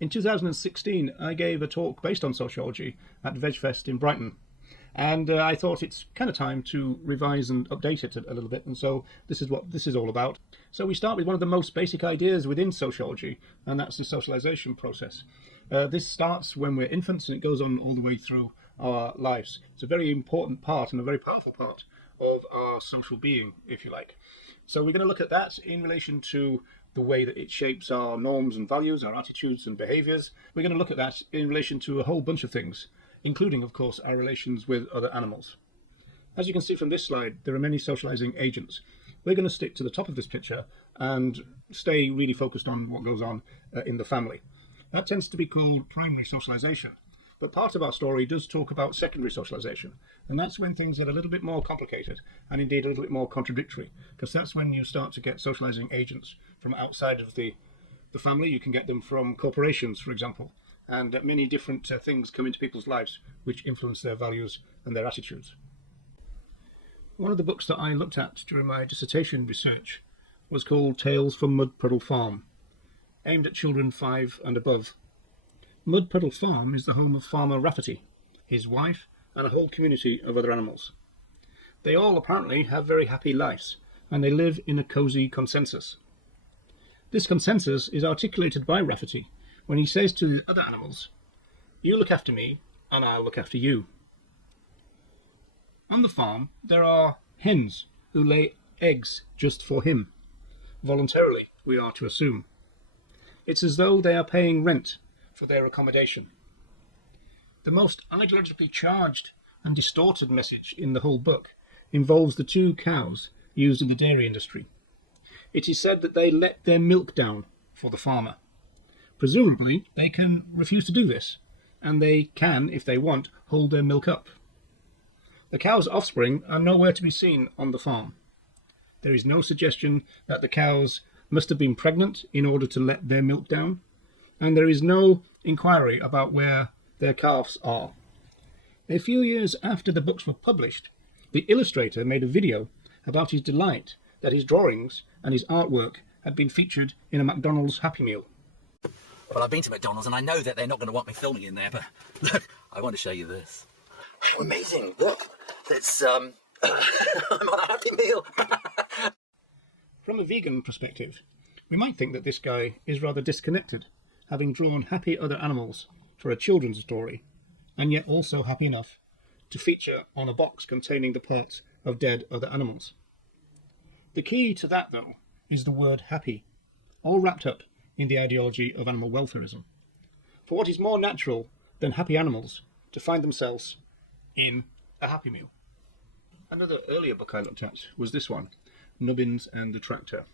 In 2016, I gave a talk based on sociology at VegFest in Brighton. And I thought it's kind of time to revise and update it a little bit. And so this is what this is all about. So we start with one of the most basic ideas within sociology, and that's the socialization process. This starts when we're infants and it goes on all the way through our lives. It's a very important part and a very powerful part of our social being, if you like. So we're going to look at that in relation to the way that it shapes our norms and values, our attitudes and behaviors. We're going to look at that in relation to a whole bunch of things, including, of course, our relations with other animals. As you can see from this slide, there are many socializing agents. We're going to stick to the top of this picture and stay really focused on what goes on in the family. That tends to be called primary socialization. But part of our story does talk about secondary socialization, and that's when things get a little bit more complicated and indeed a little bit more contradictory, because that's when you start to get socializing agents from outside of the family. You can get them from corporations, for example, and many different things come into people's lives which influence their values and their attitudes. One of the books that I looked at during my dissertation research was called Tales from Mud Puddle Farm, aimed at children 5 and above. Mud Puddle Farm is the home of Farmer Rafferty, his wife, and a whole community of other animals. They all apparently have very happy lives, and they live in a cosy consensus. This consensus is articulated by Rafferty when he says to the other animals, "You look after me, and I'll look after you." On the farm, there are hens who lay eggs just for him. Voluntarily, we are to assume. It's as though they are paying rent for their accommodation. The most ideologically charged and distorted message in the whole book involves the 2 cows used in the dairy industry. It is said that they let their milk down for the farmer. Presumably, they can refuse to do this, and they can, if they want, hold their milk up. The cow's offspring are nowhere to be seen on the farm. There is no suggestion that the cows must have been pregnant in order to let their milk down, and there is no inquiry about where their calves are. A few years after the books were published, the illustrator made a video about his delight that his drawings and his artwork had been featured in a McDonald's Happy Meal. Well, I've been to McDonald's and I know that they're not going to want me filming in there, but look, I want to show you this. Oh, amazing, look, it's, I'm on a Happy Meal. From a vegan perspective, we might think that this guy is rather disconnected, having drawn happy other animals for a children's story, and yet also happy enough to feature on a box containing the parts of dead other animals. The key to that, though, is the word happy, all wrapped up in the ideology of animal welfarism. For what is more natural than happy animals to find themselves in a Happy Meal? Another earlier book I looked at was this one, Nubbins and the Tractor.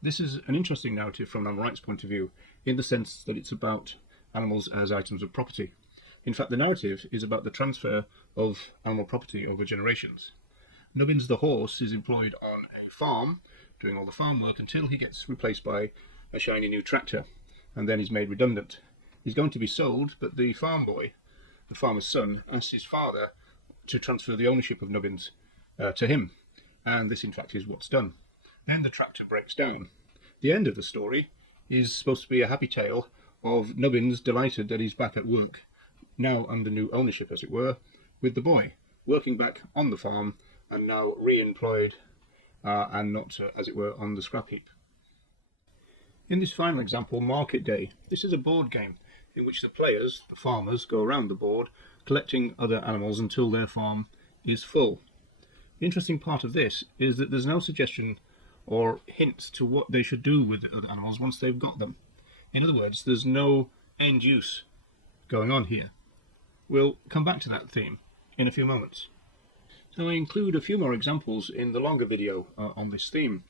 This is an interesting narrative from animal rights point of view, in the sense that it's about animals as items of property. In fact, the narrative is about the transfer of animal property over generations. Nubbins the horse is employed on a farm, doing all the farm work until he gets replaced by a shiny new tractor, and then he's made redundant. He's going to be sold, but the farm boy, the farmer's son, asks his father to transfer the ownership of Nubbins to him, and this in fact is what's done. Then the tractor breaks down. The end of the story is supposed to be a happy tale of Nubbins delighted that he's back at work, now under new ownership as it were, with the boy, working back on the farm and now re-employed and not, as it were, on the scrap heap. In this final example, Market Day, this is a board game in which the players, the farmers, go around the board collecting other animals until their farm is full. The interesting part of this is that there's no suggestion or hints to what they should do with the other animals once they've got them. In other words, there's no end use going on here. We'll come back to that theme in a few moments. So I include a few more examples in the longer video on this theme.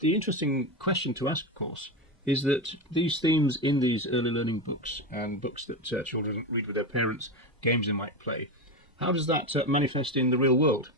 The interesting question to ask, of course, is that these themes in these early learning books and books that children read with their parents, games they might play, how does that manifest in the real world?